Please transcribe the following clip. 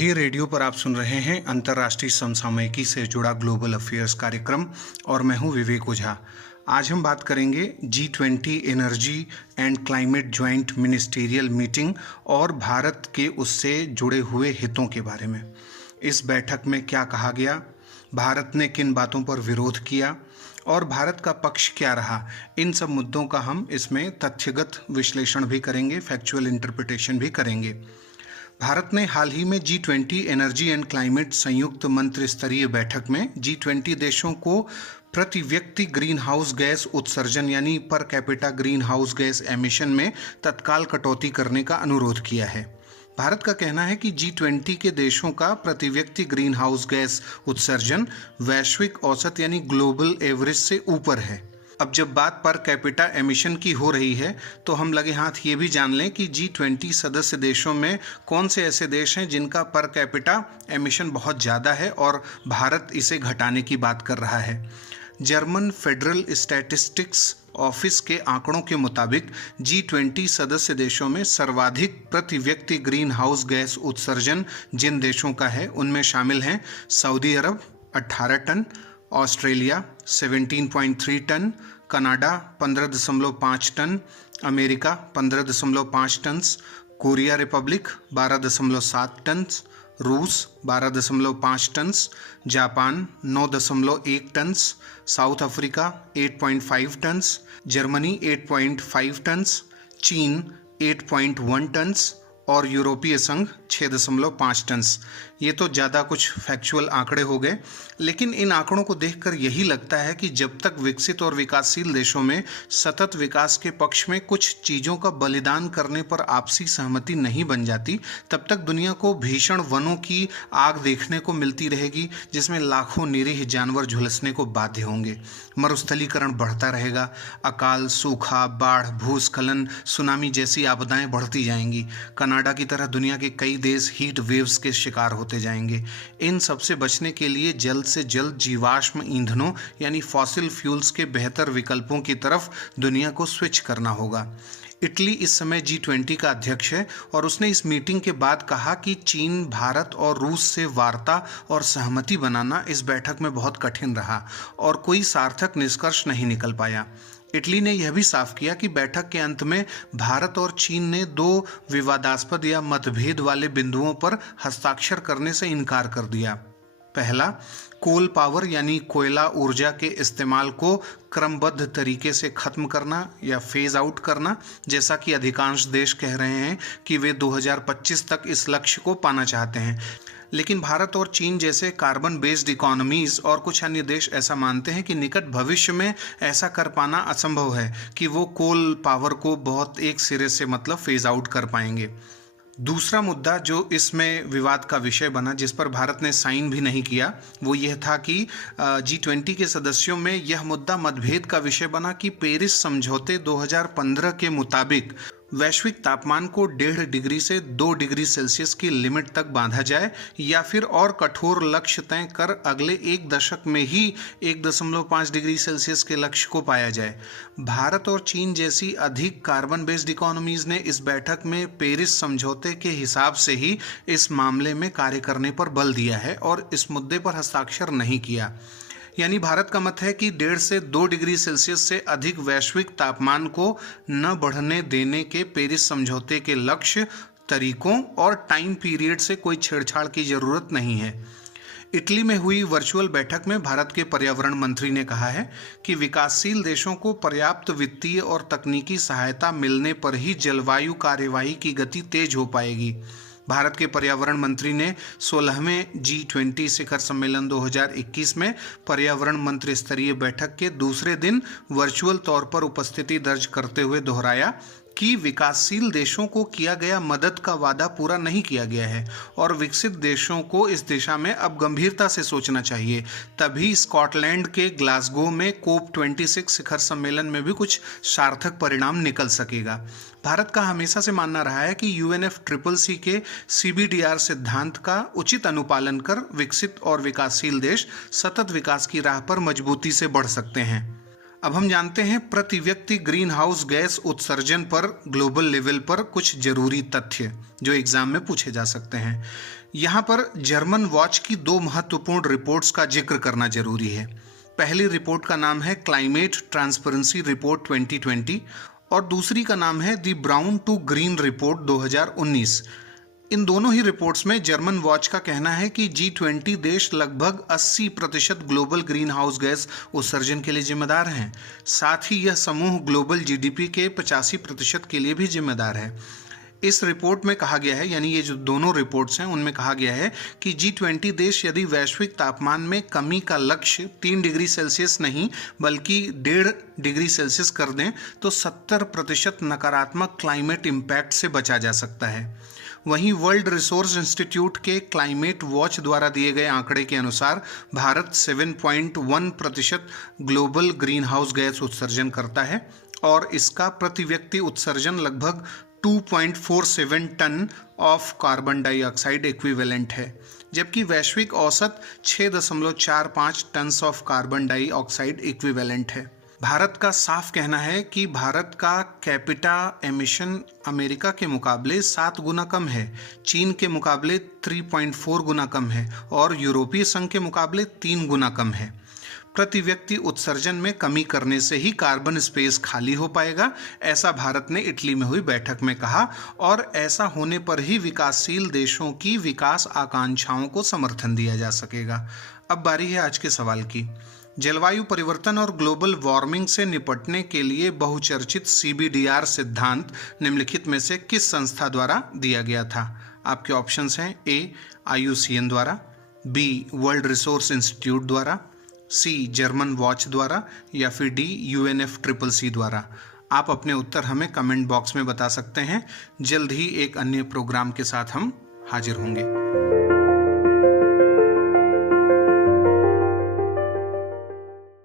धीर रेडियो पर आप सुन रहे हैं अंतर्राष्ट्रीय समसामयिकी से जुड़ा ग्लोबल अफेयर्स कार्यक्रम और मैं हूं विवेक ओझा। आज हम बात करेंगे G20 energy and climate joint ministerial meeting और भारत के उससे जुड़े हुए हितों के बारे में। इस बैठक में क्या कहा गया, भारत ने किन बातों पर विरोध किया और भारत का पक्ष क्या रहा, इन सब मुद्दों का हम इसमें तथ्यगत विश्लेषण भी करेंगे, फैक्चुअल इंटरप्रिटेशन भी करेंगे। भारत ने हाल ही में G20 एनर्जी एंड क्लाइमेट संयुक्त मंत्री स्तरीय बैठक में G20 देशों को प्रति व्यक्ति ग्रीन हाउस गैस उत्सर्जन यानी per capita green house gas emission में तत्काल कटौती करने का अनुरोध किया है। भारत का कहना है कि G20 के देशों का प्रति व्यक्ति ग्रीन हाउस गैस उत्सर्जन वैश्विक औसत यानी ग्लोबल एवरेज से ऊपर है। अब जब बात पर कैपिटा एमिशन की हो रही है तो हम लगे हाथ ये भी जान लें कि G20 सदस्य देशों में कौन से ऐसे देश हैं जिनका पर कैपिटा एमिशन बहुत ज़्यादा है और भारत इसे घटाने की बात कर रहा है। जर्मन फेडरल स्टैटिस्टिक्स ऑफिस के आंकड़ों के मुताबिक G20 सदस्य देशों में सर्वाधिक प्रति व्यक्ति ग्रीन हाउस गैस उत्सर्जन जिन देशों का है उनमें शामिल हैं Saudi Arab 18 ton, Australia 17.3 ton, Canada 15.5 ton, America 15.5 ton, Korea republic 12.7 ton, रूस 12.5 ton, Japan 9.1 ton, South Africa 8.5 ton, Germany 8.5 ton, चीन 8.1 टन और यूरोपीय संघ 6.5 टन। ये तो ज़्यादा कुछ फैक्चुअल आंकड़े हो गए, लेकिन इन आंकड़ों को देखकर यही लगता है कि जब तक विकसित और विकासशील देशों में सतत विकास के पक्ष में कुछ चीज़ों का बलिदान करने पर आपसी सहमति नहीं बन जाती, तब तक दुनिया को भीषण वनों की आग देखने को मिलती रहेगी जिसमें लाखों निरीह जानवर झुलसने को बाध्य होंगे। मरुस्थलीकरण बढ़ता रहेगा, अकाल, सूखा, बाढ़, भूस्खलन, सुनामी जैसी आपदाएं बढ़ती जाएंगी। कनाडा की तरह दुनिया के कई देश हीट वेव्स के शिकार होते जाएंगे। इन सब से बचने के लिए जल्द से जल्द जीवाश्म ईंधनों यानी फॉसिल फ्यूल्स के बेहतर विकल्पों की तरफ दुनिया को स्विच करना होगा। इटली इस समय G20 का अध्यक्ष है और उसने इस मीटिंग के बाद कहा कि चीन, भारत और रूस से वार्ता और सहमति बनाना इस बैठक में बहुत कठिन रहा और कोई सार्थक निष्कर्ष नहीं निकल पाया। इटली ने यह भी साफ किया कि बैठक के अंत में भारत और चीन ने 2 विवादास्पद या मतभेद वाले बिंदुओं पर हस्ताक्षर करने से इनकार कर दिया। पहला, कोल पावर यानी कोयला ऊर्जा के इस्तेमाल को क्रमबद्ध तरीके से खत्म करना या फेज आउट करना, जैसा कि अधिकांश देश कह रहे हैं कि वे 2025 तक इस लक्ष्य को पाना चाहते हैं। लेकिन भारत और चीन जैसे कार्बन बेस्ड इकोनॉमीज और कुछ अन्य देश ऐसा मानते हैं कि निकट भविष्य में ऐसा कर पाना असंभव है कि वो कोल पावर को बहुत एक सिरे से मतलब फेज आउट कर पाएंगे। दूसरा मुद्दा जो इसमें विवाद का विषय बना, जिस पर भारत ने साइन भी नहीं किया, वो यह था कि G20 के सदस्यों में यह मुद्दा मतभेद का विषय बना कि पेरिस समझौते 2015 के मुताबिक वैश्विक तापमान को 1.5 डिग्री से 2 डिग्री सेल्सियस की लिमिट तक बांधा जाए या फिर और कठोर लक्ष्य तय कर अगले एक दशक में ही 1.5 डिग्री सेल्सियस के लक्ष्य को पाया जाए। भारत और चीन जैसी अधिक कार्बन बेस्ड इकोनॉमीज ने इस बैठक में पेरिस समझौते के हिसाब से ही इस मामले में कार्य करने पर बल दिया है और इस मुद्दे पर हस्ताक्षर नहीं किया। यानी भारत का मत है कि 1.5 से 2 डिग्री सेल्सियस से अधिक वैश्विक तापमान को न बढ़ने देने के पेरिस समझौते के लक्ष्य, तरीकों और टाइम पीरियड से कोई छेड़छाड़ की जरूरत नहीं है। इटली में हुई वर्चुअल बैठक में भारत के पर्यावरण मंत्री ने कहा है कि विकासशील देशों को पर्याप्त वित्तीय और तकनीकी सहायता मिलने पर ही जलवायु कार्यवाही की गति तेज हो पाएगी। भारत के पर्यावरण मंत्री ने 16वें G20 शिखर सम्मेलन 2021 में पर्यावरण मंत्री स्तरीय बैठक के दूसरे दिन वर्चुअल तौर पर उपस्थिति दर्ज करते हुए दोहराया कि विकासशील देशों को किया गया मदद का वादा पूरा नहीं किया गया है और विकसित देशों को इस दिशा में अब गंभीरता से सोचना चाहिए, तभी स्कॉटलैंड के ग्लासगो में COP26 शिखर सम्मेलन में भी कुछ सार्थक परिणाम निकल सकेगा। भारत का हमेशा से मानना रहा है कि UNFCCC के CBDR सिद्धांत का उचित अनुपालन कर विकसित और विकासशील देश सतत विकास की राह पर मजबूती से बढ़ सकते हैं। अब हम जानते हैं प्रति व्यक्ति ग्रीन हाउस गैस उत्सर्जन पर ग्लोबल लेवल पर कुछ जरूरी तथ्य जो एग्जाम में पूछे जा सकते हैं। यहाँ पर जर्मन वॉच की 2 महत्वपूर्ण रिपोर्ट्स का जिक्र करना जरूरी है। पहली रिपोर्ट का नाम है क्लाइमेट ट्रांसपेरेंसी रिपोर्ट 2020 और दूसरी का नाम है the brown to green report 2019। इन दोनों ही रिपोर्ट्स में जर्मन वॉच का कहना है कि G20 देश लगभग 80% ग्लोबल ग्रीन हाउस गैस उत्सर्जन के लिए जिम्मेदार हैं। साथ ही यह समूह ग्लोबल GDP के 85% के लिए भी जिम्मेदार है। इस रिपोर्ट में कहा गया है, यानी ये जो दोनों रिपोर्ट्स हैं उनमें कहा गया है कि G20 देश यदि वैश्विक तापमान में कमी का लक्ष्य 3 डिग्री सेल्सियस नहीं बल्कि 1.5 डिग्री सेल्सियस कर दें तो 70% नकारात्मक क्लाइमेट इम्पैक्ट से बचा जा सकता है। वहीं वर्ल्ड रिसोर्स इंस्टीट्यूट के क्लाइमेट वॉच द्वारा दिए गए आंकड़े के अनुसार Bharat 7.1% global green house gas उत्सर्जन करता है और इसका प्रति व्यक्ति उत्सर्जन लगभग 2.47 ton of carbon dioxide equivalent है, जबकि वैश्विक औसत 6.45 ton of carbon dioxide equivalent है। भारत का साफ कहना है कि भारत का कैपिटा एमिशन अमेरिका के मुकाबले 7 गुना कम है, चीन के मुकाबले 3.4 गुना कम है और यूरोपीय संघ के मुकाबले 3 गुना कम है। प्रति व्यक्ति उत्सर्जन में कमी करने से ही कार्बन स्पेस खाली हो पाएगा, ऐसा भारत ने इटली में हुई बैठक में कहा और ऐसा होने पर ही विकासशील देशों की विकास आकांक्षाओं को समर्थन दिया जा सकेगा। अब बारी है आज के सवाल की। जलवायु परिवर्तन और ग्लोबल वार्मिंग से निपटने के लिए बहुचर्चित CBDR सिद्धांत निम्नलिखित में से किस संस्था द्वारा दिया गया था? आपके ऑप्शंस हैं A IUCN द्वारा, B वर्ल्ड रिसोर्स इंस्टीट्यूट द्वारा, C जर्मन वॉच द्वारा या फिर D UNFCCC द्वारा। आप अपने उत्तर हमें कमेंट बॉक्स में बता सकते हैं। जल्द ही एक अन्य प्रोग्राम के साथ हम हाजिर होंगे।